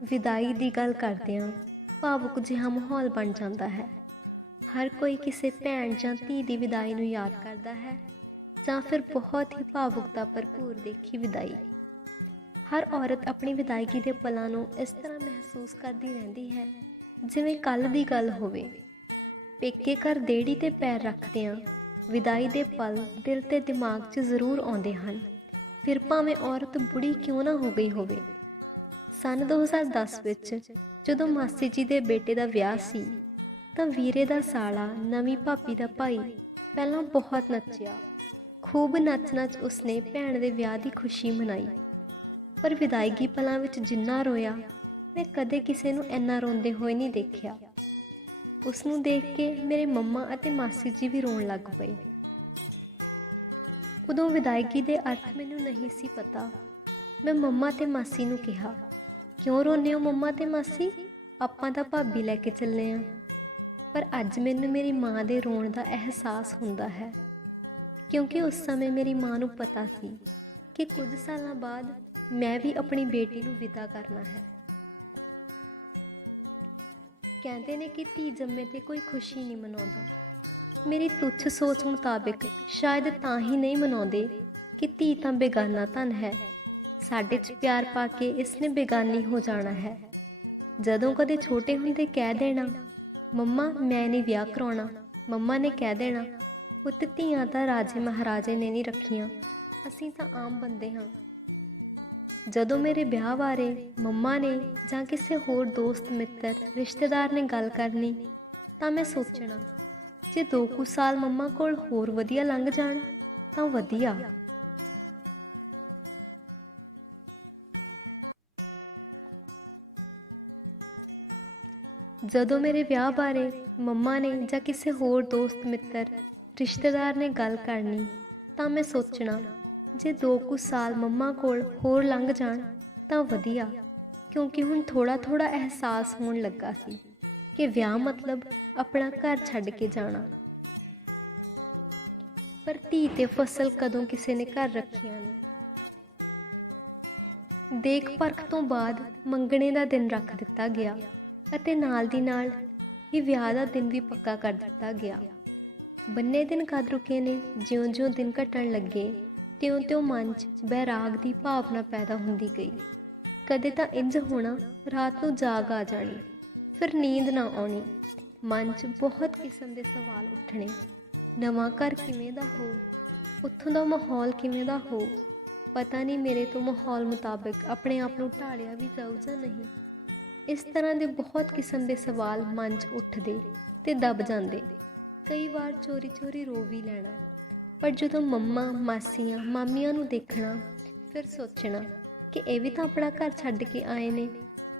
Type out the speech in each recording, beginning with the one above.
ਵਿਦਾਈ ਦੀ ਗੱਲ ਕਰਦਿਆਂ ਭਾਵੁਕ ਜਿਹਾ ਮਾਹੌਲ ਬਣ ਜਾਂਦਾ ਹੈ। ਹਰ ਕੋਈ ਕਿਸੇ ਭੈਣ ਜਾਂ ਧੀ ਦੀ ਵਿਦਾਈ ਨੂੰ ਯਾਦ ਕਰਦਾ ਹੈ ਜਾਂ ਫਿਰ ਬਹੁਤ ਹੀ ਭਾਵੁਕਤਾ ਭਰਪੂਰ ਦੇਖੀ ਵਿਦਾਈ। ਹਰ ਔਰਤ ਆਪਣੀ ਵਿਦਾਇਗੀ ਦੇ ਪਲਾਂ ਨੂੰ ਇਸ ਤਰ੍ਹਾਂ ਮਹਿਸੂਸ ਕਰਦੀ ਰਹਿੰਦੀ ਹੈ ਜਿਵੇਂ ਕੱਲ੍ਹ ਦੀ ਗੱਲ ਹੋਵੇ। ਪੇਕੇ ਘਰ ਦੇਹੜੀ ਤੇ ਪੈਰ ਰੱਖਦਿਆਂ ਵਿਦਾਈ ਦੇ ਪਲ ਦਿਲ ਤੇ ਦਿਮਾਗ 'ਚ ਜ਼ਰੂਰ ਆਉਂਦੇ ਹਨ, ਫਿਰ ਭਾਵੇਂ ਔਰਤ ਬੁੜੀ ਕਿਉਂ ਨਾ ਹੋ ਗਈ ਹੋਵੇ। ਸੰਨ 2010 ਵਿੱਚ ਜਦੋਂ ਮਾਸੀ ਜੀ ਦੇ ਬੇਟੇ ਦਾ ਵਿਆਹ ਸੀ ਤਾਂ ਵੀਰੇ ਦਾ ਸਾਲਾ ਨਵੀਂ ਭਾਬੀ ਦਾ ਭਾਈ ਪਹਿਲਾਂ ਬਹੁਤ ਨੱਚਿਆ। ਖੂਬ ਨੱਚ ਉਸਨੇ ਭੈਣ ਦੇ ਵਿਆਹ ਦੀ ਖੁਸ਼ੀ ਮਨਾਈ, ਪਰ ਵਿਦਾਇਗੀ ਪਲਾਂ ਵਿੱਚ ਜਿੰਨਾ ਰੋਇਆ ਮੈਂ ਕਦੇ ਕਿਸੇ ਨੂੰ ਇੰਨਾ ਰੋਂਦੇ ਹੋਏ ਨਹੀਂ ਦੇਖਿਆ। ਉਸ ਨੂੰ ਦੇਖ ਕੇ ਮੇਰੇ ਮੰਮਾ ਅਤੇ ਮਾਸੀ ਜੀ ਵੀ ਰੋਣ ਲੱਗ ਪਏ। ਉਦੋਂ ਵਿਦਾਇਗੀ ਦੇ ਅਰਥ ਮੈਨੂੰ ਨਹੀਂ ਸੀ ਪਤਾ। ਮੈਂ ਮੰਮਾ ਤੇ ਮਾਸੀ ਨੂੰ ਕਿਹਾ, ਕਿਉਂ ਰੋਂਦੇ ਹੋ ਮੰਮਾ ਤੇ ਮਾਸੀ, ਆਪਾਂ ਤਾਂ ਭਾਬੀ ਲੈ ਕੇ ਚੱਲੇ ਆਂ। ਪਰ ਅੱਜ ਮੈਨੂੰ ਮੇਰੀ ਮਾਂ ਦੇ ਰੋਣ ਦਾ ਅਹਿਸਾਸ ਹੁੰਦਾ ਹੈ, ਕਿਉਂਕਿ ਉਸ ਸਮੇਂ ਮੇਰੀ ਮਾਂ ਨੂੰ ਪਤਾ ਸੀ ਕਿ ਕੁਝ ਸਾਲਾਂ ਬਾਅਦ ਮੈਂ ਵੀ ਆਪਣੀ ਬੇਟੀ ਨੂੰ ਵਿਦਾ ਕਰਨਾ ਹੈ। ਕਹਿੰਦੇ ਨੇ ਕਿ ਧੀ ਜੰਮੇ ਤੇ ਕੋਈ ਖੁਸ਼ੀ ਨਹੀਂ ਮਨਾਉਂਦਾ। ਮੇਰੀ ਤੁੱਛ ਸੋਚ ਮੁਤਾਬਿਕ ਸ਼ਾਇਦ ਤਾਂ ਹੀ ਨਹੀਂ ਮਨਾਉਂਦੇ ਕਿ ਧੀ ਤਾਂ ਬੇਗਾਨਾ ਧਨ ਹੈ, ਸਾਡੇ 'ਚ ਪਿਆਰ ਪਾ ਕੇ ਇਸਨੇ ਬੇਗਾਨੀ ਹੋ ਜਾਣਾ ਹੈ। ਜਦੋਂ ਕਦੇ ਛੋਟੇ ਹੁੰਦੇ ਕਹਿ ਦੇਣਾ, ਮੰਮਾ ਮੈਂ ਨਹੀਂ ਵਿਆਹ ਕਰਾਉਣਾ, ਮੰਮਾ ਨੇ ਕਹਿ ਦੇਣਾ, ਪੁੱਤ ਧੀਆਂ ਤਾਂ ਰਾਜੇ ਮਹਾਰਾਜੇ ਨੇ ਨਹੀਂ ਰੱਖੀਆਂ, ਅਸੀਂ ਤਾਂ ਆਮ ਬੰਦੇ ਹਾਂ। ਜਦੋਂ ਮੇਰੇ ਵਿਆਹ ਬਾਰੇ ਮੰਮਾ ਨੇ ਜਾਂ ਕਿਸੇ ਹੋਰ ਦੋਸਤ ਮਿੱਤਰ ਰਿਸ਼ਤੇਦਾਰ ਨੇ ਗੱਲ ਕਰਨੀ ਤਾਂ ਮੈਂ ਸੋਚਣਾ, ਜੇ 2 ਕੁ ਸਾਲ ਮੰਮਾ ਕੋਲ ਹੋਰ ਵਧੀਆ ਲੰਘ ਜਾਣ ਤਾਂ ਵਧੀਆ। ਜਦੋਂ ਮੇਰੇ ਵਿਆਹ ਬਾਰੇ ਮੰਮਾ ਨੇ ਜਾਂ ਕਿਸੇ ਹੋਰ ਦੋਸਤ ਮਿੱਤਰ ਰਿਸ਼ਤੇਦਾਰ ਨੇ ਗੱਲ ਕਰਨੀ ਤਾਂ ਮੈਂ ਸੋਚਣਾ, ਜੇ 2 ਕੁ ਸਾਲ ਮੰਮਾ ਕੋਲ ਹੋਰ ਲੰਘ ਜਾਣ ਤਾਂ ਵਧੀਆ, ਕਿਉਂਕਿ ਹੁਣ ਥੋੜ੍ਹਾ ਅਹਿਸਾਸ ਹੋਣ ਲੱਗਾ ਸੀ ਕਿ ਵਿਆਹ ਮਤਲਬ ਆਪਣਾ ਘਰ ਛੱਡ ਕੇ ਜਾਣਾ। ਪਰ ਧੀ ਤੇ ਫਸਲ ਕਦੋਂ ਕਿਸੇ ਨੇ ਘਰ ਰੱਖੀਆਂ ਨੇ। ਦੇਖ ਪਰਖ ਤੋਂ ਬਾਅਦ ਮੰਗਣੇ ਦਾ ਦਿਨ ਰੱਖ ਦਿੱਤਾ ਗਿਆ ਅਤੇ ਨਾਲ ਦੀ ਨਾਲ ਹੀ ਵਿਆਹ ਦਾ ਦਿਨ ਵੀ ਪੱਕਾ ਕਰ ਦਿੱਤਾ ਗਿਆ। ਬੰਨੇ ਦਿਨ ਕਦ ਰੁਕੇ ਨੇ, ਜਿਉਂ-ਜਿਉਂ ਦਿਨ ਘਟਣ ਲੱਗੇ ਤਿਉਂ-ਤਿਉਂ ਮਨ 'ਚ ਬੈਰਾਗ ਦੀ ਭਾਵਨਾ ਪੈਦਾ ਹੁੰਦੀ ਗਈ। ਕਦੇ ਤਾਂ ਇੰਝ ਹੋਣਾ, ਰਾਤ ਨੂੰ ਜਾਗ ਆ ਜਾਣੀ, ਫਿਰ ਨੀਂਦ ਨਾ ਆਉਣੀ। ਮਨ 'ਚ ਬਹੁਤ ਕਿਸਮ ਦੇ ਸਵਾਲ ਉੱਠਣੇ, ਨਵਾਂ ਘਰ ਕਿਵੇਂ ਦਾ ਹੋਊ, ਉੱਥੋਂ ਦਾ ਮਾਹੌਲ ਕਿਵੇਂ ਦਾ ਹੋਊ, ਪਤਾ ਨਹੀਂ ਮੇਰੇ ਤੋਂ ਮਾਹੌਲ ਮੁਤਾਬਿਕ ਆਪਣੇ ਆਪ ਨੂੰ ਢਾਲਿਆ ਵੀ ਜਾਊ ਜਾਂ ਨਹੀਂ। ਇਸ ਤਰ੍ਹਾਂ ਦੇ ਬਹੁਤ ਕਿਸਮ ਦੇ ਸਵਾਲ ਮਨ 'ਚ ਉੱਠਦੇ ਤੇ ਦਬ ਜਾਂਦੇ। ਕਈ ਵਾਰ ਚੋਰੀ ਰੋ ਵੀ ਲੈਣਾ, ਪਰ ਜਦੋਂ ਮੰਮਾ ਮਾਸੀਆਂ ਮਾਮੀਆਂ ਨੂੰ ਦੇਖਣਾ ਫਿਰ ਸੋਚਣਾ ਕਿ ਇਹ ਵੀ ਤਾਂ ਆਪਣਾ ਘਰ ਛੱਡ ਕੇ ਆਏ ਨੇ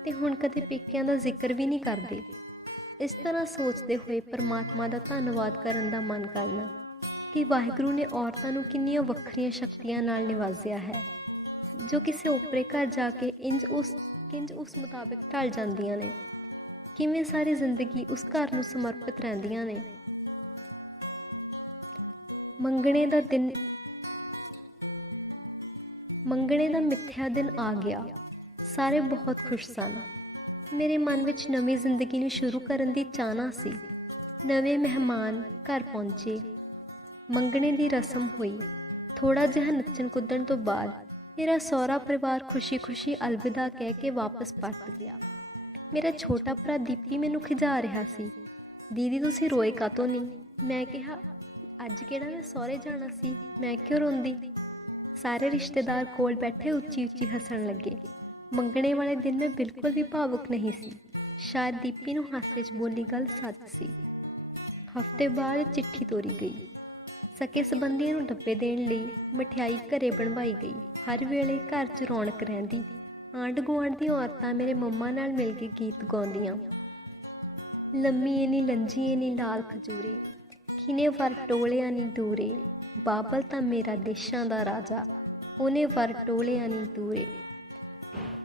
ਤੇ ਹੁਣ ਕਦੇ ਪੇਕਿਆਂ ਦਾ ਜ਼ਿਕਰ ਵੀ ਨਹੀਂ ਕਰਦੇ। ਇਸ ਤਰ੍ਹਾਂ ਸੋਚਦੇ ਹੋਏ ਪਰਮਾਤਮਾ ਦਾ ਧੰਨਵਾਦ ਕਰਨ ਦਾ ਮਨ ਕਰਨਾ ਕਿ ਵਾਹਿਗੁਰੂ ਨੇ ਔਰਤਾਂ ਨੂੰ ਕਿੰਨੀਆਂ ਵੱਖਰੀਆਂ ਸ਼ਕਤੀਆਂ ਨਾਲ ਨਿਵਾਜ਼ਿਆ ਹੈ, ਜੋ ਕਿਸੇ ਓਪਰੇ ਘਰ ਜਾ ਕੇ ਕਿੰਜ ਉਸ ਮੁਤਾਬਿਕ ਢਲ ਜਾਂਦੀਆਂ ਨੇ, ਕਿਵੇਂ ਸਾਰੀ ਜ਼ਿੰਦਗੀ ਉਸ ਘਰ ਨੂੰ ਸਮਰਪਿਤ ਰਹਿੰਦੀਆਂ ਨੇ। ਮੰਗਣੇ ਦਾ ਮਿੱਥਿਆ ਦਿਨ ਆ ਗਿਆ। ਸਾਰੇ ਬਹੁਤ ਖੁਸ਼ ਸਨ। ਮੇਰੇ ਮਨ ਵਿੱਚ ਨਵੀਂ ਜ਼ਿੰਦਗੀ ਨੂੰ ਸ਼ੁਰੂ ਕਰਨ ਦੀ ਚਾਹਨਾ ਸੀ। ਨਵੇਂ ਮਹਿਮਾਨ ਘਰ ਪਹੁੰਚੇ, ਮੰਗਣੇ ਦੀ ਰਸਮ ਹੋਈ। ਥੋੜ੍ਹਾ ਜਿਹਾ ਨੱਚਣ ਕੁੱਦਣ ਤੋਂ ਬਾਅਦ ਮੇਰਾ ਸਹੁਰਾ ਪਰਿਵਾਰ ਖੁਸ਼ੀ ਅਲਵਿਦਾ ਕਹਿ ਕੇ ਵਾਪਸ ਪਰਤ ਗਿਆ। ਮੇਰਾ ਛੋਟਾ ਭਰਾ ਦੀਪੀ ਮੈਨੂੰ ਖਿਜਾ ਰਿਹਾ ਸੀ, ਦੀਦੀ ਤੁਸੀਂ ਰੋਏ ਕਾਹਤੋਂ ਨਹੀਂ। ਮੈਂ ਕਿਹਾ, ਅੱਜ ਕਿਹੜਾ ਮੈਂ ਸਹੁਰੇ ਜਾਣਾ ਸੀ, ਮੈਂ ਕਿਉਂ ਰੋਂਦੀ। ਸਾਰੇ ਰਿਸ਼ਤੇਦਾਰ ਕੋਲ ਬੈਠੇ ਉੱਚੀ ਹੱਸਣ ਲੱਗੇ। ਮੰਗਣੇ ਵਾਲੇ ਦਿਨ ਮੈਂ ਬਿਲਕੁਲ ਵੀ ਭਾਵੁਕ ਨਹੀਂ ਸੀ। ਸ਼ਾਇਦ ਦੀਪੀ ਨੂੰ ਹਾਸੇ 'ਚ ਬੋਲੀ ਗੱਲ ਸੱਚ ਸੀ। ਹਫ਼ਤੇ ਬਾਅਦ ਚਿੱਠੀ ਤੋਰੀ ਗਈ। ਸਕੇ ਸੰਬੰਧੀਆਂ ਨੂੰ ਡੱਬੇ ਦੇਣ ਲਈ ਮਠਿਆਈ ਘਰੇ ਬਣਵਾਈ ਗਈ। ਹਰ ਵੇਲੇ ਘਰ 'ਚ ਰੌਣਕ ਰਹਿੰਦੀ। ਆਂਢ ਗੁਆਂਢ ਦੀਆਂ ਔਰਤਾਂ ਮੇਰੇ ਮੰਮਾ ਨਾਲ ਮਿਲ ਕੇ ਗੀਤ ਗਾਉਂਦੀਆਂ, ਲੰਮੀ ਨੀ ਲੰਜੀ ਨੀ ਲਾਲ ਖਜੂਰੇ, ਕਿਨੇ ਵਰ ਟੋਲਿਆ ਨੀ ਦੂਰੇ, ਬਾਬਲ ਤਾਂ ਮੇਰਾ ਦੇਸ਼ਾਂ ਦਾ ਰਾਜਾ, ਉਹਨੇ ਵਰ ਟੋਲਿਆ ਨੀ ਦੂਰੇ।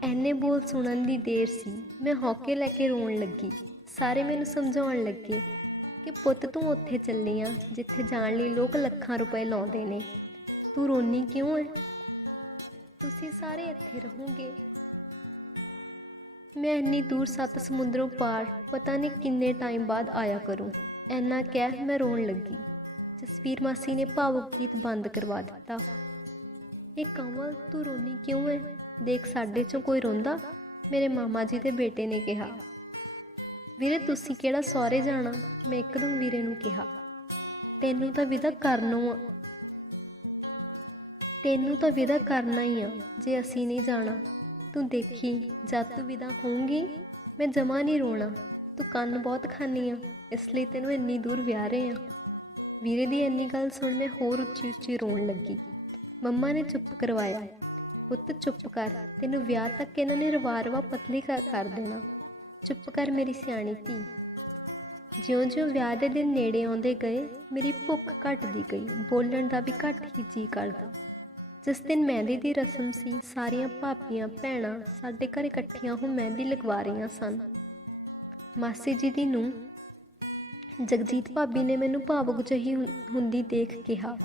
ਐਨੇ ਬੋਲ ਸੁਣਨ ਦੀ ਦੇਰ ਸੀ, ਮੈਂ ਹੌਕੇ ਲੈ ਕੇ ਰੋਣ ਲੱਗੀ। ਸਾਰੇ ਮੈਨੂੰ ਸਮਝਾਉਣ ਲੱਗੇ ਕਿ ਪੁੱਤ ਤੂੰ ਉੱਥੇ ਚੱਲੀ ਆ ਜਿੱਥੇ ਜਾਣ ਲਈ ਲੋਕ ਲੱਖਾਂ ਰੁਪਏ ਲਾਉਂਦੇ ਨੇ, ਤੂੰ ਰੋਨੀ ਕਿਉਂ ਹੈ, ਤੁਸੀਂ ਸਾਰੇ ਇੱਥੇ ਰਹੋਗੇ। मैं इन्नी दूर 7 ਸਮੁੰਦਰੋਂ ਪਾਰ ਪਤਾ ਨਹੀਂ ਕਿੰਨੇ ਟਾਈਮ ਬਾਅਦ ਆਇਆ ਕਰੂੰ। ਇੰਨਾ ਕਹਿ ਮੈਂ ਰੋਣ ਲੱਗੀ। ਜਸਵੀਰ ਮਾਸੀ ਨੇ ਭਾਵੁਕ ਗੀਤ ਬੰਦ ਕਰਵਾ ਦਿੱਤਾ। ਇਹ ਕਮਲ ਤੂੰ ਰੋਣੀ ਕਿਉਂ ਹੈ? ਦੇਖ ਸਾਡੇ 'ਚੋਂ ਕੋਈ ਰੋਂਦਾ? ਮੇਰੇ ਮਾਮਾ ਜੀ ਦੇ ਬੇਟੇ ਨੇ ਕਿਹਾ। ਵੀਰੇ ਤੁਸੀਂ ਕਿਹੜਾ ਸਹੁਰੇ ਜਾਣਾ? ਮੈਂ ਇੱਕਦਮ ਵੀਰੇ ਨੂੰ ਕਿਹਾ। ਤੈਨੂੰ ਤਾਂ ਵਿਦਾ ਕਰਨਾ ਹੀ ਆ ਜੇ ਅਸੀਂ ਨਹੀਂ ਜਾਣਾ। ਤੂੰ ਦੇਖੀ ਜਦ ਤੂੰ ਵਿਦਾ ਹੋਊਂਗੀ ਮੈਂ ਜਮਾ ਨਹੀਂ ਰੋਣਾ। ਤੂੰ ਕੰਨ ਬਹੁਤ ਖਾਨੀ ਆ ਇਸ ਲਈ ਤੈਨੂੰ ਇੰਨੀ ਦੂਰ ਵਿਆਹ ਰਹੇ ਆ। ਵੀਰੇ ਦੀ ਇੰਨੀ ਗੱਲ ਸੁਣ ਮੈਂ ਹੋਰ ਉੱਚੀ ਉੱਚੀ ਰੋਣ ਲੱਗੀ। ਮੰਮਾ ਨੇ ਚੁੱਪ ਕਰਵਾਇਆ। ਪੁੱਤ ਚੁੱਪ ਕਰ, ਤੈਨੂੰ ਵਿਆਹ ਤੱਕ ਇਹਨਾਂ ਨੇ ਰਵਾ ਪਤਲੀ ਕਰ ਦੇਣਾ। ਚੁੱਪ ਕਰ ਮੇਰੀ ਸਿਆਣੀ ਧੀ। ਜਿਉਂ-ਜਿਉਂ ਵਿਆਹ ਦੇ ਦਿਨ ਨੇੜੇ ਆਉਂਦੇ ਗਏ ਮੇਰੀ ਭੁੱਖ ਘਟਦੀ ਗਈ। ਬੋਲਣ ਦਾ ਵੀ ਘੱਟ ਹੀ ਜੀਅ ਕਰਦਾ। ਜਿਸ ਦਿਨ ਮਹਿੰਦੀ ਦੀ ਰਸਮ ਸੀ ਸਾਰੀਆਂ ਭਾਬੀਆਂ ਭੈਣਾਂ ਸਾਡੇ ਘਰ ਇਕੱਠੀਆਂ ਹੋ ਮਹਿੰਦੀ ਲਗਵਾ ਰਹੀਆਂ ਸਨ। ਮਾਸੀ ਜੀ ਦੀ ਨੂੰਹ ਜਗਜੀਤ ਭਾਬੀ ਨੇ ਮੈਨੂੰ ਭਾਵੁਕ ਜਿਹੀ ਹੁੰਦੀ ਦੇਖ ਕਿਹਾ,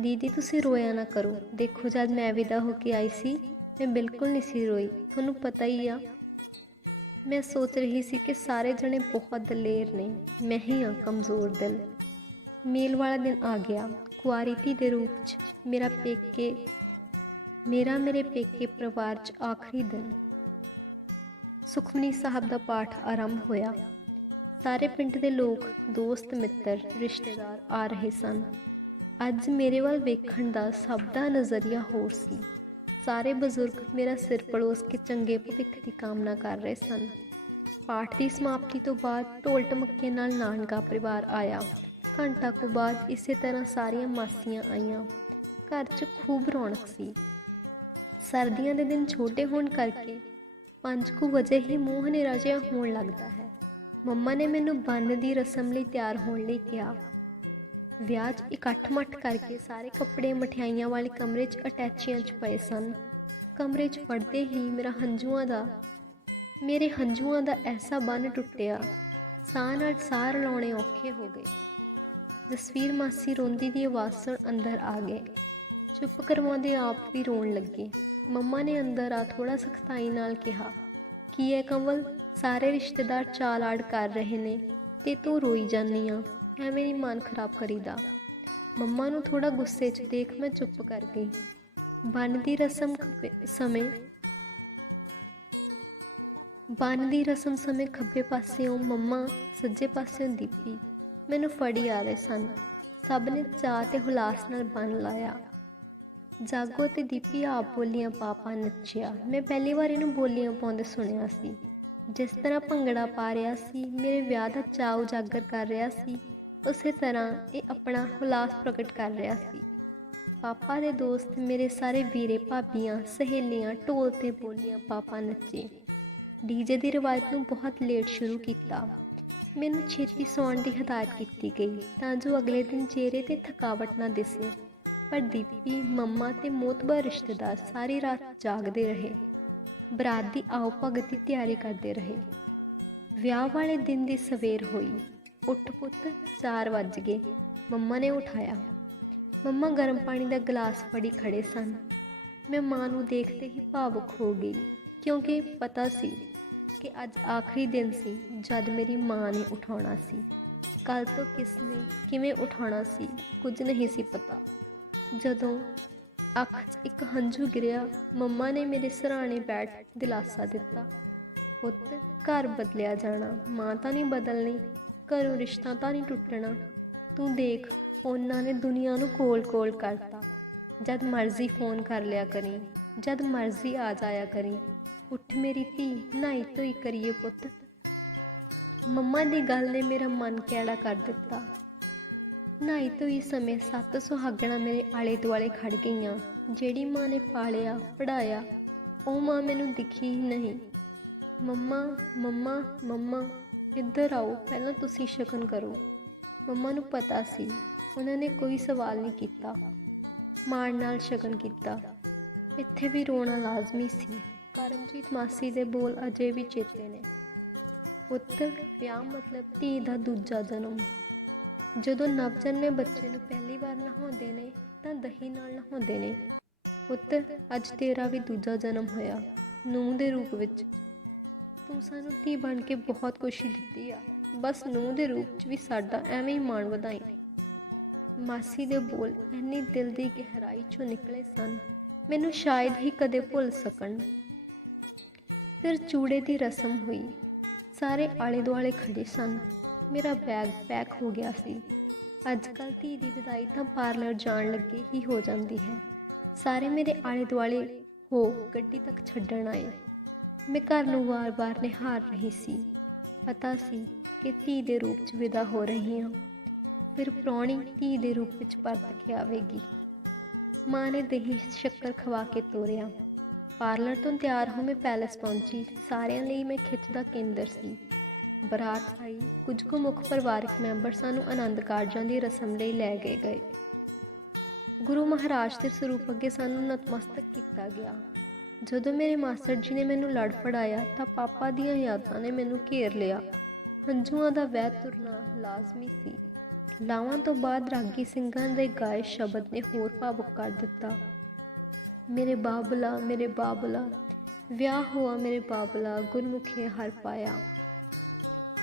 ਦੀਦੀ ਤੁਸੀਂ ਰੋਇਆ ਨਾ ਕਰੋ। ਦੇਖੋ ਜਦ ਮੈਂ ਵਿਦਾ ਹੋ ਕੇ ਆਈ ਸੀ ਮੈਂ ਬਿਲਕੁਲ ਨਹੀਂ ਸੀ ਰੋਈ। ਤੁਹਾਨੂੰ ਪਤਾ ਹੀ ਆ। ਮੈਂ ਸੋਚ ਰਹੀ ਸੀ ਕਿ ਸਾਰੇ ਜਣੇ ਬਹੁਤ ਦਲੇਰ ਨੇ, ਮੈਂ ਹੀ ਹਾਂ ਕਮਜ਼ੋਰ ਦਿਲ। ਮੇਲ ਵਾਲਾ ਦਿਨ ਆ ਗਿਆ। ਕੁਆਰੀ ਧੀ ਦੇ ਰੂਪ 'ਚ ਮੇਰੇ ਪੇਕੇ ਪਰਿਵਾਰ 'ਚ ਆਖਰੀ ਦਿਨ। ਸੁਖਮਨੀ ਸਾਹਿਬ ਦਾ ਪਾਠ ਆਰੰਭ ਹੋਇਆ। ਸਾਰੇ ਪਿੰਡ ਦੇ ਲੋਕ, ਦੋਸਤ ਮਿੱਤਰ, ਰਿਸ਼ਤੇਦਾਰ ਆ ਰਹੇ ਸਨ। ਅੱਜ ਮੇਰੇ ਵੱਲ ਵੇਖਣ ਦਾ ਸਭ ਦਾ ਨਜ਼ਰੀਆ ਹੋਰ ਸੀ। ਸਾਰੇ ਬਜ਼ੁਰਗ ਮੇਰਾ ਸਿਰ ਪਲੋਸ ਕੇ ਚੰਗੇ ਭਵਿੱਖ ਦੀ ਕਾਮਨਾ ਕਰ ਰਹੇ ਸਨ। ਪਾਠ ਦੀ ਸਮਾਪਤੀ ਤੋਂ ਬਾਅਦ ਢੋਲ ਢਮੱਕੇ ਨਾਲ ਨਾਨਕਾ ਪਰਿਵਾਰ ਆਇਆ। ਘੰਟਾ ਕੁ ਬਾਅਦ ਇਸੇ ਤਰ੍ਹਾਂ ਸਾਰੀਆਂ ਮਾਸੀਆਂ ਆਈਆਂ। ਘਰ 'ਚ ਖੂਬ ਰੌਣਕ ਸੀ। ਸਰਦੀਆਂ ਦੇ ਦਿਨ ਛੋਟੇ ਹੋਣ ਕਰਕੇ 5 ਕੁ ਵਜੇ ਹੀ ਮੂੰਹ ਹਨੇਰਾ ਜਿਹਾ ਹੋਣ ਲੱਗਦਾ ਹੈ। ਮੰਮਾ ਨੇ ਮੈਨੂੰ ਬੰਨ ਦੀ ਰਸਮ ਲਈ ਤਿਆਰ ਹੋਣ ਲਈ ਕਿਹਾ। ਵਿਆਹ 'ਚ ਇਕੱਠ ਮੱਠ ਕਰਕੇ ਸਾਰੇ ਕੱਪੜੇ ਮਠਿਆਈਆਂ ਵਾਲੇ ਕਮਰੇ 'ਚ ਅਟੈਚੀਆਂ 'ਚ ਪਏ ਸਨ। ਕਮਰੇ 'ਚ ਵੜਦੇ ਹੀ ਮੇਰੇ ਹੰਝੂਆਂ ਦਾ ਐਸਾ ਬੰਨ ਟੁੱਟਿਆ, ਸਾਹ ਨਾਲ ਸਾਹ ਰਲਾਉਣੇ ਔਖੇ ਹੋ ਗਏ। ਜਸਵੀਰ ਮਾਸੀ ਰੋਂਦੀ ਦੀ ਆਵਾਜ਼ ਸੁਣ ਅੰਦਰ ਆ ਗਏ। ਚੁੱਪ ਕਰਵਾਉਂਦੇ ਆਪ ਵੀ ਰੋਣ ਲੱਗੇ। ਮੰਮਾ ਨੇ ਅੰਦਰ ਆ ਥੋੜ੍ਹਾ ਸਖਤਾਈ ਨਾਲ ਕਿਹਾ, ਕੀ ਹੈ ਕਮਲ, ਸਾਰੇ ਰਿਸ਼ਤੇਦਾਰ ਚਾਲ ਆੜ ਕਰ ਰਹੇ ਨੇ ਤੇ ਤੂੰ ਰੋਈ ਜਾਂਦੀ ਆ। ਐਵੇਂ ਨਹੀਂ ਮਨ ਖਰਾਬ ਕਰੀਦਾ। ਮੰਮਾ ਨੂੰ ਥੋੜ੍ਹਾ ਗੁੱਸੇ 'ਚ ਦੇਖ ਮੈਂ ਚੁੱਪ ਕਰ ਗਈ। ਬੰਨ ਦੀ ਰਸਮ ਸਮੇਂ ਖੱਬੇ ਪਾਸਿਓਂ ਮੰਮਾ, ਸੱਜੇ ਪਾਸਿਓਂ ਦੀਪੀ ਮੈਨੂੰ ਫੜੀ ਆ ਰਹੇ ਸਨ। ਸਭ ਨੇ ਚਾਅ ਤੇ ਹੁਲਾਸ ਨਾਲ ਬੰਨ ਲਾਇਆ। ਜਾਗੋ ਤੇ ਦੀਪੀ ਆਪ ਬੋਲੀਆਂ ਪਾ ਨੱਚਿਆ। ਮੈਂ ਪਹਿਲੀ ਵਾਰ ਇਹਨੂੰ ਬੋਲੀਆਂ ਪਾਉਂਦੇ ਸੁਣਿਆ ਸੀ। ਜਿਸ ਤਰ੍ਹਾਂ ਭੰਗੜਾ ਪਾ ਰਿਹਾ ਸੀ, ਮੇਰੇ ਵਿਆਹ ਦਾ ਚਾਅ ਉਜਾਗਰ ਕਰ ਰਿਹਾ ਸੀ, ਉਸੇ ਤਰ੍ਹਾਂ ਇਹ ਆਪਣਾ ਹੁਲਾਸ ਪ੍ਰਗਟ ਕਰ ਰਿਹਾ ਸੀ। ਪਾਪਾ ਦੇ ਦੋਸਤ, ਮੇਰੇ ਸਾਰੇ ਵੀਰੇ ਭਾਬੀਆਂ ਸਹੇਲੀਆਂ ਢੋਲ ਤੇ ਬੋਲੀਆਂ ਪਾ ਨੱਚੇ। ਡੀਜੇ ਦੀ ਰਵਾਇਤ ਨੂੰ ਬਹੁਤ ਲੇਟ ਸ਼ੁਰੂ ਕੀਤਾ। ਮੈਨੂੰ ਛੇਤੀ ਸੌਣ ਦੀ ਹਦਾਇਤ ਕੀਤੀ ਗਈ ਤਾਂ ਜੋ ਅਗਲੇ ਦਿਨ ਚਿਹਰੇ 'ਤੇ ਥਕਾਵਟ ਨਾ ਦਿਸੇ। ਪਰ ਦੀਪੀ, ਮੰਮਾ ਤੇ ਮੋਤਬਰ ਰਿਸ਼ਤੇਦਾਰ ਸਾਰੀ ਰਾਤ ਜਾਗਦੇ ਰਹੇ। ਬਰਾਤ ਦੀ ਆਓ ਭਗਤ ਦੀ ਤਿਆਰੀ ਕਰਦੇ ਰਹੇ। ਵਿਆਹ ਵਾਲੇ ਦਿਨ ਦੀ ਸਵੇਰ ਹੋਈ। ਉੱਠ ਪੁੱਤ, 4 ਵੱਜ ਗਏ। ਮੰਮਾ ਨੇ ਉਠਾਇਆ। ਮੰਮਾ ਗਰਮ ਪਾਣੀ ਦਾ ਗਲਾਸ ਫੜੀ ਖੜੇ ਸਨ। ਮੈਂ ਮਾਂ ਨੂੰ ਦੇਖਦੇ ਹੀ ਭਾਵੁਕ ਹੋ ਗਈ, ਕਿਉਂਕਿ ਪਤਾ ਸੀ ਕਿ ਅੱਜ ਆਖਰੀ ਦਿਨ ਸੀ ਜਦ ਮੇਰੀ ਮਾਂ ਨੇ ਉਠਾਉਣਾ ਸੀ। ਕੱਲ੍ਹ ਤੋਂ ਕਿਸ ਨੇ ਕਿਵੇਂ ਉਠਾਉਣਾ ਸੀ ਕੁਝ ਨਹੀਂ ਸੀ ਪਤਾ। ਜਦੋਂ ਅੱਖ 'ਚ ਇੱਕ ਹੰਝੂ ਗਿਰਿਆ, ਮੰਮਾ ਨੇ ਮੇਰੇ ਸਿਰਹਾਣੇ ਬੈਠ ਦਿਲਾਸਾ ਦਿੱਤਾ। ਪੁੱਤ, ਘਰ ਬਦਲਿਆ ਜਾਣਾ, ਮਾਂ ਤਾਂ ਨਹੀਂ ਬਦਲਣੀ, ਘਰੋਂ ਰਿਸ਼ਤਾ ਤਾਂ ਨਹੀਂ ਟੁੱਟਣਾ। ਤੂੰ ਦੇਖ, ਉਹਨਾਂ ਨੇ ਦੁਨੀਆ ਨੂੰ ਕੋਲ ਕਰਤਾ। ਜਦ ਮਰਜ਼ੀ ਫੋਨ ਕਰ ਲਿਆ ਕਰੀਂ, ਜਦ ਮਰਜ਼ੀ ਆ ਜਾਇਆ ਕਰੀਂ। ਉੱਠ ਮੇਰੀ ਧੀ, ਨਹਾਈ ਧੋਈ ਕਰੀਏ ਪੁੱਤ। ਮੰਮਾ ਦੀ ਗੱਲ ਨੇ ਮੇਰਾ ਮਨ ਕੈੜਾ ਕਰ ਦਿੱਤਾ। ਨਹਾਈ ਧੋਈ ਸਮੇਂ 7 ਸੁਹਾਗਣਾਂ ਮੇਰੇ ਆਲੇ ਦੁਆਲੇ ਖੜ ਗਈਆਂ। ਜਿਹੜੀ ਮਾਂ ਨੇ ਪਾਲਿਆ ਪੜ੍ਹਾਇਆ, ਉਹ ਮਾਂ ਮੈਨੂੰ ਦਿਖੀ ਹੀ ਨਹੀਂ। ਮੰਮਾ ਮੰਮਾ ਮੰਮਾ, ਇੱਧਰ ਆਓ, ਪਹਿਲਾਂ ਤੁਸੀਂ ਸ਼ਗਨ ਕਰੋ। ਮੰਮਾ ਨੂੰ ਪਤਾ ਸੀ, ਉਹਨਾਂ ਨੇ ਕੋਈ ਸਵਾਲ ਨਹੀਂ ਕੀਤਾ। ਮਾਣ ਨਾਲ ਸ਼ਗਨ ਕੀਤਾ। ਇੱਥੇ ਵੀ ਰੋਣਾ ਲਾਜ਼ਮੀ ਸੀ। ਕਰਮਜੀਤ ਮਾਸੀ ਦੇ ਬੋਲ ਅਜੇ ਵੀ ਚੇਤੇ ਨੇ। ਪੁੱਤ, ਵਿਆਹ ਮਤਲਬ ਧੀ ਦਾ ਦੂਜਾ ਜਨਮ। ਜਦੋਂ ਨਵਜਨਮੇ ਬੱਚੇ ਨੂੰ ਪਹਿਲੀ ਵਾਰ ਨਹਾਉਂਦੇ ਨੇ ਤਾਂ ਦਹੀਂ ਨਾਲ ਨਹਾਉਂਦੇ ਨੇ। ਪੁੱਤ, ਅੱਜ ਤੇਰਾ ਵੀ ਦੂਜਾ ਜਨਮ ਹੋਇਆ, ਨੂੰਹ ਦੇ ਰੂਪ ਵਿੱਚ। ਤੂੰ ਸਾਨੂੰ ਧੀ ਬਣ ਕੇ ਬਹੁਤ ਖੁਸ਼ੀ ਦਿੱਤੀ ਆ, ਬਸ ਨੂੰਹ ਦੇ ਰੂਪ 'ਚ ਵੀ ਸਾਡਾ ਐਵੇਂ ਹੀ ਮਾਣ ਵਧਾਈ। ਮਾਸੀ ਦੇ ਬੋਲ ਇੰਨੀ ਦਿਲ ਦੀ ਗਹਿਰਾਈ 'ਚੋਂ ਨਿਕਲੇ ਸਨ, ਮੈਨੂੰ ਸ਼ਾਇਦ ਹੀ ਕਦੇ ਭੁੱਲ ਸਕਣ। ਫਿਰ ਚੂੜੇ ਦੀ ਰਸਮ ਹੋਈ, ਸਾਰੇ ਆਲੇ ਦੁਆਲੇ ਖੜੇ ਸਨ। ਮੇਰਾ ਬੈਗ ਪੈਕ ਹੋ ਗਿਆ ਸੀ। ਅੱਜ ਕੱਲ੍ਹ ਧੀ ਦੀ ਵਿਦਾਈ ਤਾਂ ਪਾਰਲਰ ਜਾਣ ਲੱਗੇ ਹੀ ਹੋ ਜਾਂਦੀ ਹੈ। ਸਾਰੇ ਮੇਰੇ ਆਲੇ ਦੁਆਲੇ ਹੋ ਗੱਡੀ ਤੱਕ ਛੱਡਣ ਆਏ। ਮੈਂ ਘਰ ਨੂੰ ਵਾਰ-ਵਾਰ ਨਿਹਾਰ ਰਹੀ ਸੀ। ਪਤਾ ਸੀ ਕਿ ਧੀ ਦੇ ਰੂਪ 'ਚ ਵਿਦਾ ਹੋ ਰਹੀ ਹਾਂ। ਫਿਰ ਪ੍ਰਾਹੁਣੀ ਧੀ ਦੇ ਰੂਪ ਵਿੱਚ ਪਰਤ ਕੇ ਆਵੇਗੀ। ਮਾਂ ਨੇ ਦਹੀਂ ਸ਼ੱਕਰ ਖਵਾ ਕੇ ਤੋਰਿਆ। ਪਾਰਲਰ ਤੋਂ ਤਿਆਰ ਹੋ ਮੈਂ ਪੈਲਸ ਪਹੁੰਚੀ। ਸਾਰਿਆਂ ਲਈ ਮੈਂ ਖਿੱਚ ਦਾ ਕੇਂਦਰ ਸੀ। ਬਰਾਤ ਆਈ। ਕੁਝ ਕੁ ਮੁੱਖ ਪਰਿਵਾਰਕ ਮੈਂਬਰ ਸਾਨੂੰ ਆਨੰਦ ਕਾਰਜਾਂ ਦੀ ਰਸਮ ਲਈ ਲੈ ਗਏ। ਗੁਰੂ ਮਹਾਰਾਜ ਦੇ ਸਰੂਪ ਅੱਗੇ ਸਾਨੂੰ ਨਤਮਸਤਕ ਕੀਤਾ ਗਿਆ। ਜਦੋਂ ਮੇਰੇ ਮਾਸੜ ਜੀ ਨੇ ਮੈਨੂੰ ਲੜ ਫੜਾਇਆ ਤਾਂ ਪਾਪਾ ਦੀਆਂ ਯਾਦਾਂ ਨੇ ਮੈਨੂੰ ਘੇਰ ਲਿਆ। ਹੰਝੂਆਂ ਦਾ ਵਹਿ ਤੁਰਨਾ ਲਾਜ਼ਮੀ ਸੀ। ਲਾਵਾਂ ਤੋਂ ਬਾਅਦ ਰਾਗੀ ਸਿੰਘਾਂ ਦੇ ਗਾਏ ਸ਼ਬਦ ਨੇ ਹੋਰ ਭਾਵੁਕ ਕਰ ਦਿੱਤਾ। ਮੇਰੇ ਬਾਬਲਾ, ਮੇਰੇ ਬਾਬਲਾ, ਵਿਆਹ ਹੋਆ ਮੇਰੇ ਬਾਬਲਾ, ਗੁਰਮੁਖੇ ਹਰ ਪਾਇਆ।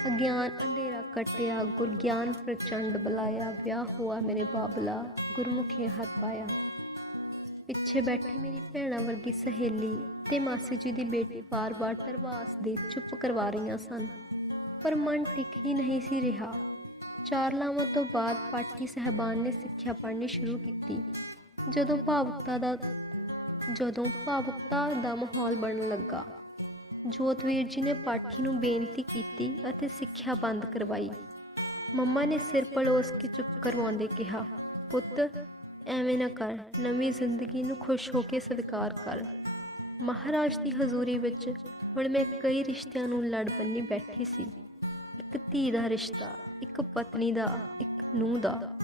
ਅਗਿਆਨ ਅੰਧੇਰਾ ਕੱਟਿਆ, ਗੁਰਗਿਆਨ ਪ੍ਰਚੰਡ ਬੁਲਾਇਆ। ਵਿਆਹ ਹੋਆ ਮੇਰੇ ਬਾਬਲਾ, ਗੁਰਮੁਖੇ ਹਰ ਪਾਇਆ। ਪਿੱਛੇ ਬੈਠੀ ਮੇਰੀ ਭੈਣਾਂ ਵਰਗੀ ਸਹੇਲੀ ਤੇ ਮਾਸੀ ਜੀ ਦੀ ਬੇਟੀ ਵਾਰ-ਵਾਰ ਧਰਵਾਸ ਦੇ ਚੁੱਪ ਕਰਵਾ ਰਹੀਆਂ ਸਨ, ਪਰ ਮਨ ਟਿਕ ਹੀ ਨਹੀਂ ਸੀ ਰਿਹਾ। 4 ਲਾਵਾਂ ਤੋਂ ਬਾਅਦ ਪਾਠੀ ਸਾਹਿਬਾਨ ਨੇ ਸਿੱਖਿਆ ਪੜ੍ਹਨੀ ਸ਼ੁਰੂ ਕੀਤੀ। ਜਦੋਂ ਭਾਵੁਕਤਾ ਦਾ ਮਾਹੌਲ ਬਣਨ ਲੱਗਾ, ਜੋਤਵੀਰ ਜੀ ਨੇ ਪਾਠੀ ਨੂੰ ਬੇਨਤੀ ਕੀਤੀ ਅਤੇ ਸਿੱਖਿਆ ਬੰਦ ਕਰਵਾਈ। ਮੰਮਾ ਨੇ ਸਿਰ ਪਲੋਸ ਕੇ ਚੁੱਪ ਕਰਵਾਉਂਦੇ ਕਿਹਾ, ਪੁੱਤ ਐਵੇਂ ਨਾ ਕਰ, ਨਵੀਂ ਜ਼ਿੰਦਗੀ ਨੂੰ ਖੁਸ਼ ਹੋ ਕੇ ਸਵੀਕਾਰ ਕਰ। ਮਹਾਰਾਜ ਦੀ ਹਜ਼ੂਰੀ ਵਿੱਚ ਹੁਣ ਮੈਂ ਕਈ ਰਿਸ਼ਤਿਆਂ ਨੂੰ ਲੜ ਬੰਨੀ ਬੈਠੀ ਸੀ। ਇੱਕ ਧੀ ਦਾ ਰਿਸ਼ਤਾ, ਇੱਕ ਪਤਨੀ ਦਾ, ਇੱਕ ਨੂੰਹ ਦਾ।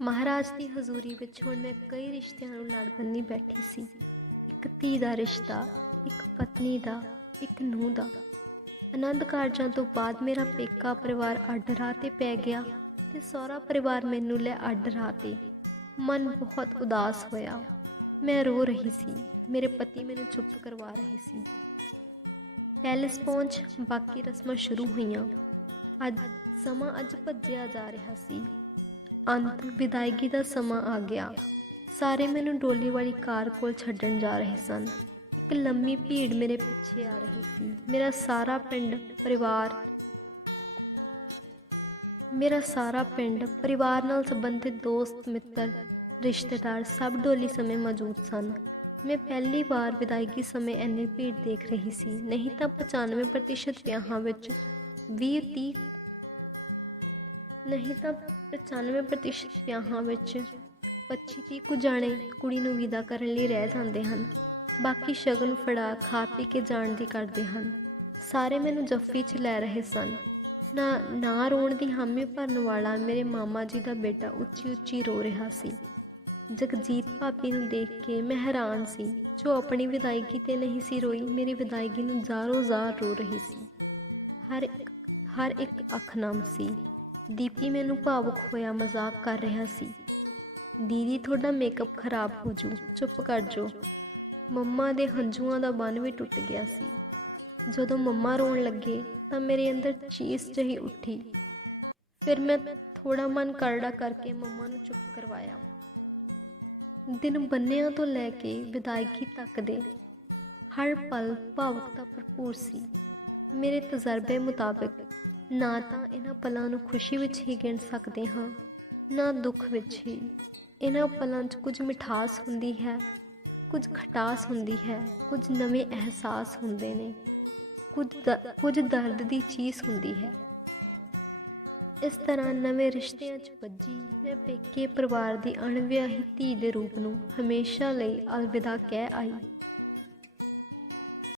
ਮਹਾਰਾਜ ਦੀ ਹਜ਼ੂਰੀ ਵਿੱਚ ਹੁਣ ਮੈਂ ਕਈ ਰਿਸ਼ਤਿਆਂ ਨੂੰ ਲੜ ਬੰਨੀ ਬੈਠੀ ਸੀ। ਇੱਕ ਧੀ ਦਾ ਰਿਸ਼ਤਾ, ਇੱਕ ਪਤਨੀ ਦਾ, ਇੱਕ ਨੂੰਹ ਦਾ। ਆਨੰਦ ਕਾਰਜਾਂ ਤੋਂ ਬਾਅਦ ਮੇਰਾ ਪੇਕਾ ਪਰਿਵਾਰ ਅੱਡ ਰਾਹ 'ਤੇ ਪੈ ਗਿਆ ਤੇ ਸਹੁਰਾ ਪਰਿਵਾਰ ਮੈਨੂੰ ਲੈ ਅੱਡ ਰਾਹ 'ਤੇ। ਮਨ ਬਹੁਤ ਉਦਾਸ ਹੋਇਆ। ਮੈਂ ਰੋ ਰਹੀ ਸੀ। ਮੇਰੇ ਪਤੀ ਮੈਨੂੰ ਚੁੱਪ ਕਰਵਾ ਰਹੇ ਸੀ। ਪੈਲਸ ਪਹੁੰਚ ਬਾਕੀ ਰਸਮਾਂ ਸ਼ੁਰੂ ਹੋਈਆਂ। ਅੱਜ ਭੱਜਿਆ ਜਾ ਰਿਹਾ ਸੀ। ਅੰਤ ਵਿਦਾਇਗੀ ਦਾ ਸਮਾਂ ਆ ਗਿਆ। ਸਾਰੇ ਮੈਨੂੰ ਡੋਲੀ ਵਾਲੀ ਕਾਰ ਕੋਲ ਛੱਡਣ ਜਾ ਰਹੇ ਸਨ। ਇੱਕ ਲੰਮੀ ਭੀੜ ਮੇਰੇ ਪਿੱਛੇ ਆ ਰਹੀ ਸੀ। ਮੇਰਾ ਸਾਰਾ ਪਿੰਡ ਪਰਿਵਾਰ ਨਾਲ ਸੰਬੰਧਿਤ ਦੋਸਤ ਮਿੱਤਰ ਰਿਸ਼ਤੇਦਾਰ ਸਭ ਡੋਲੀ ਸਮੇਂ ਮੌਜੂਦ ਸਨ। ਮੈਂ ਪਹਿਲੀ ਵਾਰ ਵਿਦਾਇਗੀ ਸਮੇਂ ਇੰਨੀ ਭੀੜ ਦੇਖ ਰਹੀ ਸੀ। ਨਹੀਂ ਤਾਂ 95% ਵਿਆਹਾਂ ਵਿੱਚ 25-30 ਕੁ ਜਾਣੇ ਕੁੜੀ ਨੂੰ ਵਿਦਾ ਕਰਨ ਲਈ ਰਹਿ ਜਾਂਦੇ ਹਨ। ਬਾਕੀ ਸ਼ਗਨ ਫੜਾ ਖਾ ਪੀ ਕੇ ਜਾਣ ਦੀ ਕਰਦੇ ਹਨ। ਸਾਰੇ ਮੈਨੂੰ ਜੱਫੀ 'ਚ ਲੈ ਰਹੇ ਸਨ। ਨਾ ਰੋਣ ਦੀ ਹਾਮੀ ਭਰਨ ਵਾਲਾ ਮੇਰੇ ਮਾਮਾ ਜੀ ਦਾ ਬੇਟਾ ਉੱਚੀ ਉੱਚੀ ਰੋ ਰਿਹਾ ਸੀ। ਜਗਜੀਤ ਭਾਬੀ ਨੂੰ ਦੇਖ ਕੇ ਮੈਂ ਹੈਰਾਨ ਸੀ, ਜੋ ਆਪਣੀ ਵਿਦਾਇਗੀ 'ਤੇ ਨਹੀਂ ਸੀ ਰੋਈ, ਮੇਰੀ ਵਿਦਾਇਗੀ ਨੂੰ ਜ਼ਾਰੋ-ਜ਼ਾਰ ਰੋ ਰਹੀ ਸੀ। ਹਰ ਇੱਕ ਅੱਖ ਨਮ ਸੀ। ਦੀਪੀ ਮੈਨੂੰ ਭਾਵੁਕ ਹੋਇਆ ਮਜ਼ਾਕ ਕਰ ਰਿਹਾ ਸੀ। ਦੀਦੀ ਤੁਹਾਡਾ ਮੇਕਅਪ ਖਰਾਬ ਹੋ ਜੂ, ਚੁੱਪ ਕਰ ਜੋ। ਮੰਮਾ ਦੇ ਹੰਝੂਆਂ ਦਾ ਬੰਨ੍ਹ ਵੀ ਟੁੱਟ ਗਿਆ ਸੀ। ਜਦੋਂ ਮੰਮਾ ਰੋਣ ਲੱਗੇ ਤਾਂ ਮੇਰੇ ਅੰਦਰ ਚੀਸ ਜਿਹੀ ਉੱਠੀ। ਫਿਰ ਮੈਂ ਥੋੜਾ ਮਨ ਕਰੜਾ ਕਰਕੇ ਮੰਮਾ ਨੂੰ ਚੁੱਪ ਕਰਵਾਇਆ। ਦਿਨ ਬੰਨਿਆਂ ਤੋਂ ਲੈ ਕੇ ਵਿਦਾਇਗੀ ਤੱਕ ਦੇ ਹਰ ਪਲ ਭਾਵੁਕਤਾ ਭਰਪੂਰ ਸੀ। ਮੇਰੇ ਤਜਰਬੇ ਮੁਤਾਬਕ ਨਾ ਤਾਂ ਇਹਨਾਂ ਪਲਾਂ ਨੂੰ ਖੁਸ਼ੀ ਵਿੱਚ ਹੀ ਗਿਣ ਸਕਦੇ ਹਾਂ, ਨਾ ਦੁੱਖ ਵਿੱਚ ਹੀ। ਇਹਨਾਂ ਪਲਾਂ 'ਚ ਕੁਝ ਮਿਠਾਸ ਹੁੰਦੀ ਹੈ, ਕੁਝ ਖਟਾਸ ਹੁੰਦੀ ਹੈ, ਕੁਝ ਨਵੇਂ ਅਹਿਸਾਸ ਹੁੰਦੇ ਨੇ, ਕੁਝ ਦਰਦ ਦੀ ਚੀਸ ਹੁੰਦੀ ਹੈ। ਇਸ ਤਰ੍ਹਾਂ ਨਵੇਂ ਰਿਸ਼ਤਿਆਂ 'ਚ ਵੱਜੀ ਮੈਂ ਪੇਕੇ ਪਰਿਵਾਰ ਦੀ ਅਣਵਿਆਹੀ ਧੀ ਦੇ ਰੂਪ ਨੂੰ ਹਮੇਸ਼ਾ ਲਈ ਅਲਵਿਦਾ ਕਹਿ ਆਈ।